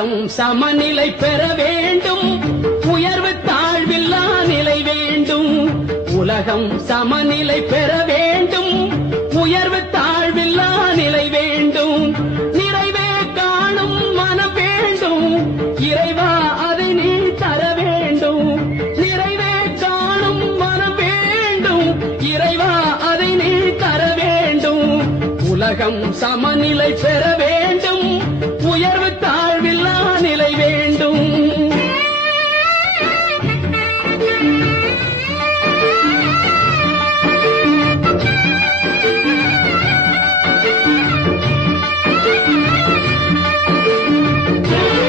உலகம் சமநிலை பெற வேண்டும், உயர்வு தாழ்வில்லா நிலை வேண்டும். உலகம் சமநிலை பெற வேண்டும், உயர்வு தாழ்வில்லா நிலை வேண்டும். நிறைவே காணும் மனம் வேண்டும், இறைவா அதை நீ தர வேண்டும். நிறைவே காணும் மனம் வேண்டும், இறைவா அதை நீ தர வேண்டும். உலகம் சமநிலை பெற வேண்டும்.